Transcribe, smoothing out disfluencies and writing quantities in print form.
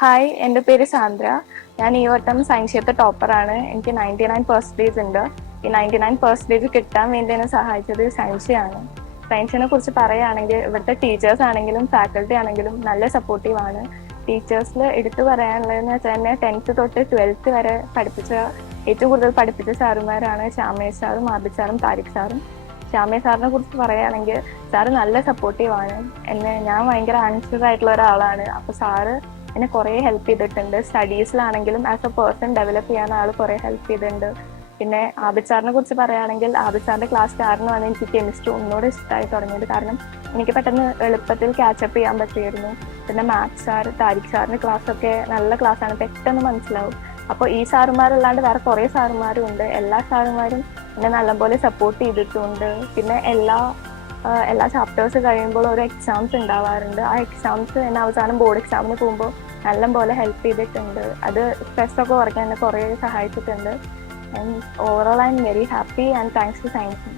Hi, എൻ്റെ പേര് സാന്ദ്ര. ഞാൻ ഈ വട്ടം സയൻഷ്യത്തെ ടോപ്പറാണ്. എനിക്ക് 99% ഉണ്ട്. ഈ 99% കിട്ടാൻ വേണ്ടി എന്നെ സഹായിച്ചത് സയൻഷ്യയാണ്. സയൻസിനെ കുറിച്ച് പറയുകയാണെങ്കിൽ ഇവിടുത്തെ ടീച്ചേഴ്സ് ആണെങ്കിലും ഫാക്കൽറ്റി ആണെങ്കിലും നല്ല സപ്പോർട്ടീവ് ആണ്. ടീച്ചേഴ്സിൽ എടുത്തു പറയാനുള്ളതെന്ന് വെച്ചാൽ തന്നെ 10th തൊട്ട് 12th വരെ പഠിപ്പിച്ച ഏറ്റവും കൂടുതൽ പഠിപ്പിച്ച സാറുമാരാണ് ശ്യാമേഷ് സാറും ആബിദ് സാറും താരിഖ് സാറും. ശ്യാമേഷ് സാറിനെ കുറിച്ച് പറയുകയാണെങ്കിൽ സാറ് നല്ല സപ്പോർട്ടീവ് ആണ്. ഞാൻ ഭയങ്കര ആൻഷ്യസ് ആയിട്ടുള്ള ഒരാളാണ്. അപ്പോൾ സാറ് എന്നെ കുറേ ഹെൽപ്പ് ചെയ്തിട്ടുണ്ട്. സ്റ്റഡീസിലാണെങ്കിലും ആസ് എ പേഴ്സൺ ഡെവലപ്പ് ചെയ്യാൻ ആൾ കുറേ ഹെൽപ്പ് ചെയ്തിട്ടുണ്ട്. പിന്നെ ആബിദ് സാറിനെ കുറിച്ച് പറയുകയാണെങ്കിൽ ആബിദ് സാറിൻ്റെ ക്ലാസ് കാരണമാണ് എനിക്ക് കെമിസ്ട്രി ഒന്നുകൂടെ ഇഷ്ടമായി തുടങ്ങിയത്. കാരണം എനിക്ക് പെട്ടെന്ന് എളുപ്പത്തിൽ ക്യാച്ചപ്പ് ചെയ്യാൻ പറ്റിയിരുന്നു. പിന്നെ മാത്സ് സാർ, താരിഖ് സാറിൻ്റെ ക്ലാസ്സൊക്കെ നല്ല ക്ലാസ്സാണ്, പെട്ടെന്ന് മനസ്സിലാവും. അപ്പോൾ ഈ സാറുമാരല്ലാണ്ട് വേറെ കുറേ സാറുമാരും ഉണ്ട്. എല്ലാ സാറുമാരും എന്നെ നല്ലപോലെ സപ്പോർട്ട് ചെയ്തിട്ടുണ്ട്. പിന്നെ എല്ലാ ചാപ്റ്റേഴ്സ് കഴിയുമ്പോൾ ഒരു എക്സാംസ് ഉണ്ടാവാറുണ്ട്. ആ എക്സാംസ് എന്നെ അവസാനം ബോർഡ് എക്സാമിന് പോകുമ്പോൾ നല്ലപോലെ ഹെൽപ്പ് ചെയ്തിട്ടുണ്ട്. അത് സ്ട്രെസ്സൊക്കെ കുറയ്ക്കാൻ എന്നെ കുറേ സഹായിച്ചിട്ടുണ്ട്. And overall I am very happy and thanks two science.